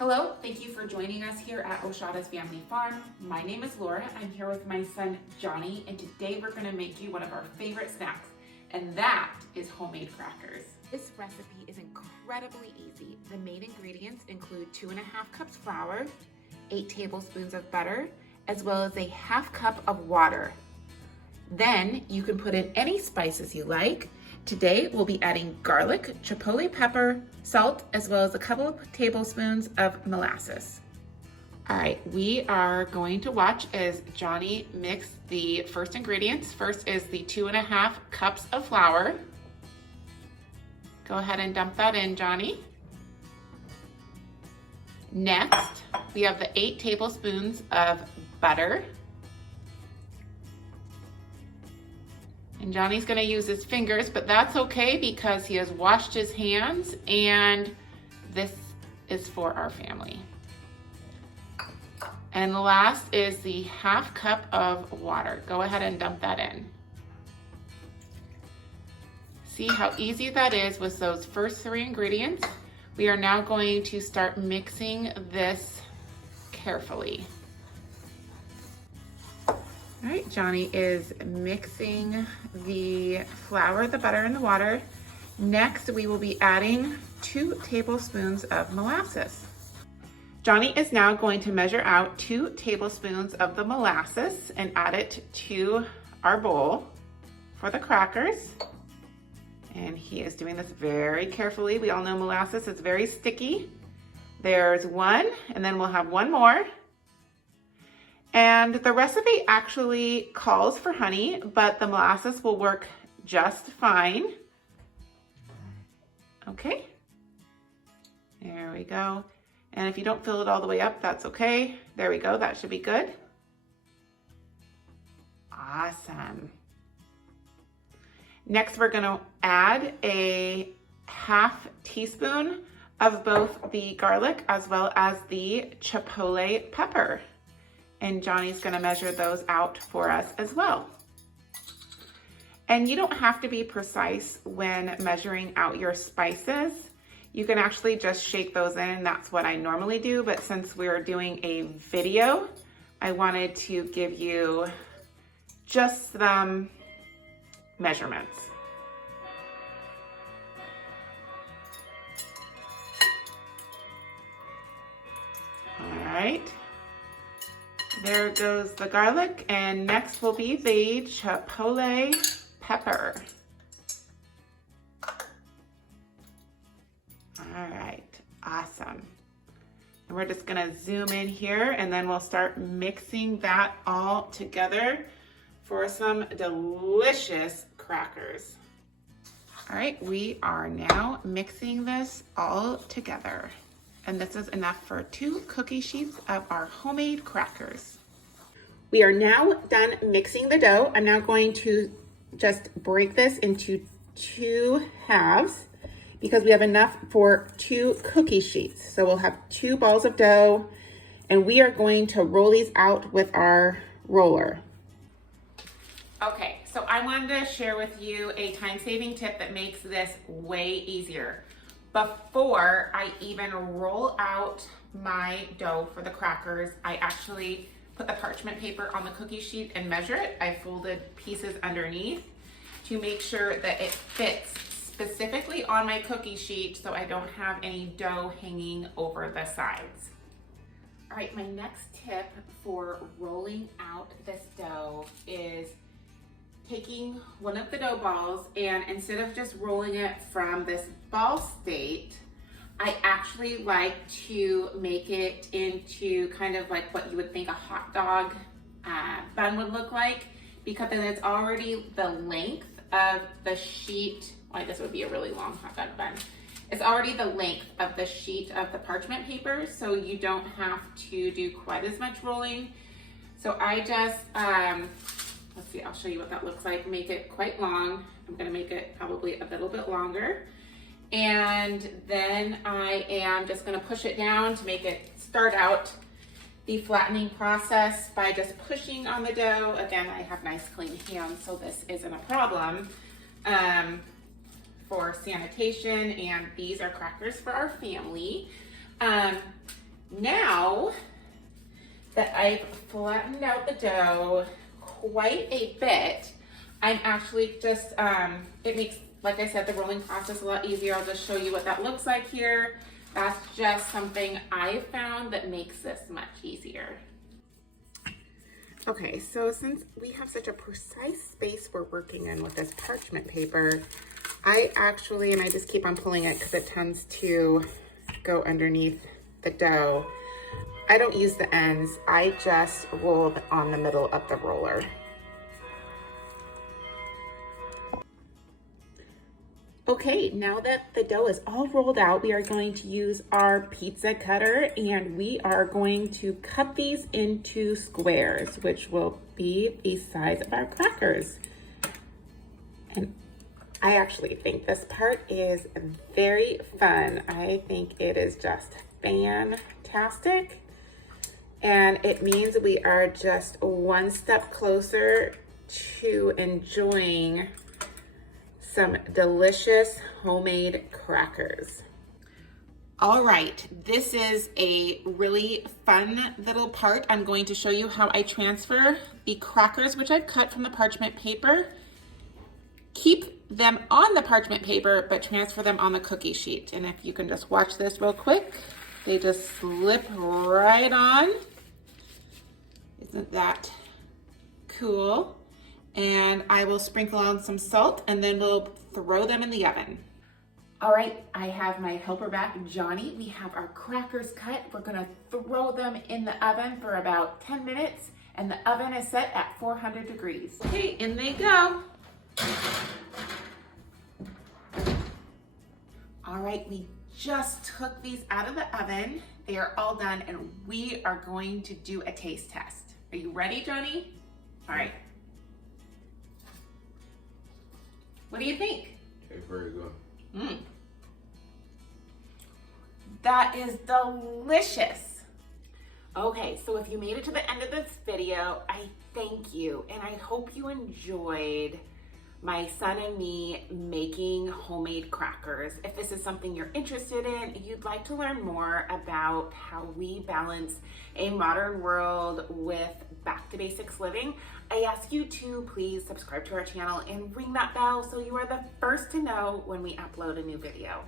Hello, thank you for joining us here at Osiadacz Family Farm. My name is Laura. I'm here with my son Johnny, and today we're going to make you one of our favorite snacks, and that is homemade crackers. This recipe is incredibly easy. The main ingredients include 2.5 cups flour, 8 tablespoons of butter, as well as a 1/2 cup of water. Then you can put in any spices you like. Today we'll be adding garlic, chipotle pepper, salt, as well as a couple of tablespoons of molasses. All right, we are going to watch as Johnny mix the first ingredients. First is the 2.5 cups of flour. Go ahead and dump that in, Johnny. Next, we have the 8 tablespoons of butter. And Johnny's gonna use his fingers, but that's okay because he has washed his hands and this is for our family. And the last is the 1/2 cup of water. Go ahead and dump that in. See how easy that is with those first 3 ingredients? We are now going to start mixing this carefully. All right, Johnny is mixing the flour, the butter, and the water. Next, we will be adding 2 tablespoons of molasses. Johnny is now going to measure out 2 tablespoons of the molasses and add it to our bowl for the crackers. And he is doing this very carefully. We all know molasses is very sticky. There's 1, and then we'll have 1 more. And the recipe actually calls for honey, but the molasses will work just fine. Okay, there we go. And if you don't fill it all the way up, that's okay. There we go, that should be good. Awesome. Next, we're gonna add a 1/2 teaspoon of both the garlic as well as the chipotle pepper. And Johnny's gonna measure those out for us as well. And you don't have to be precise when measuring out your spices. You can actually just shake those in. That's what I normally do, but since we're doing a video, I wanted to give you just some measurements. All right. There goes the garlic, and next will be the chipotle pepper. All right, awesome. And we're just gonna zoom in here, and then we'll start mixing that all together for some delicious crackers. All right, we are now mixing this all together. And this is enough for 2 cookie sheets of our homemade crackers. We are now done mixing the dough. I'm now going to just break this into 2 halves because we have enough for 2 cookie sheets. So we'll have 2 balls of dough, and we are going to roll these out with our roller. Okay, so I wanted to share with you a time-saving tip that makes this way easier. Before I even roll out my dough for the crackers, I actually put the parchment paper on the cookie sheet and measure it. I folded pieces underneath to make sure that it fits specifically on my cookie sheet so I don't have any dough hanging over the sides. All right, my next tip for rolling out this dough is taking one of the dough balls, and instead of just rolling it from this ball state, I actually like to make it into kind of like what you would think a hot dog bun would look like, because then it's already the length of the sheet. Well, this would be a really long hot dog bun. It's already the length of the sheet of the parchment paper, so you don't have to do quite as much rolling. So I just, let's see, I'll show you what that looks like. Make it quite long. I'm gonna make it probably a little bit longer. And then I am just gonna push it down to make it start out the flattening process by just pushing on the dough. Again, I have nice clean hands, so this isn't a problem for sanitation, and these are crackers for our family. Now that I've flattened out the dough quite a bit, I'm actually just, it makes, like I said, the rolling process a lot easier. I'll just show you what that looks like here. That's just something I found that makes this much easier. Okay, so since we have such a precise space we're working in with this parchment paper, I actually, and I just keep on pulling it because it tends to go underneath the dough. I don't use the ends, I just roll on the middle of the roller. Okay, now that the dough is all rolled out, we are going to use our pizza cutter and we are going to cut these into squares, which will be the size of our crackers. And I actually think this part is very fun. I think it is just fantastic. And it means we are just one step closer to enjoying some delicious homemade crackers. All right, this is a really fun little part. I'm going to show you how I transfer the crackers, which I've cut from the parchment paper. Keep them on the parchment paper, but transfer them on the cookie sheet. And if you can just watch this real quick, they just slip right on. Isn't that cool? And I will sprinkle on some salt and then we'll throw them in the oven. All right, I have my helper back, Johnny. We have our crackers cut. We're gonna throw them in the oven for about 10 minutes and the oven is set at 400 degrees. Okay, in they go. All right, we just took these out of the oven. They are all done and we are going to do a taste test. Are you ready, Johnny? All right. What do you think? Okay, very good. That is delicious. Okay, so if you made it to the end of this video, I thank you and I hope you enjoyed my son and me making homemade crackers. If this is something you're interested in, you'd like to learn more about how we balance a modern world with back to basics living, I ask you to please subscribe to our channel and ring that bell so you are the first to know when we upload a new video.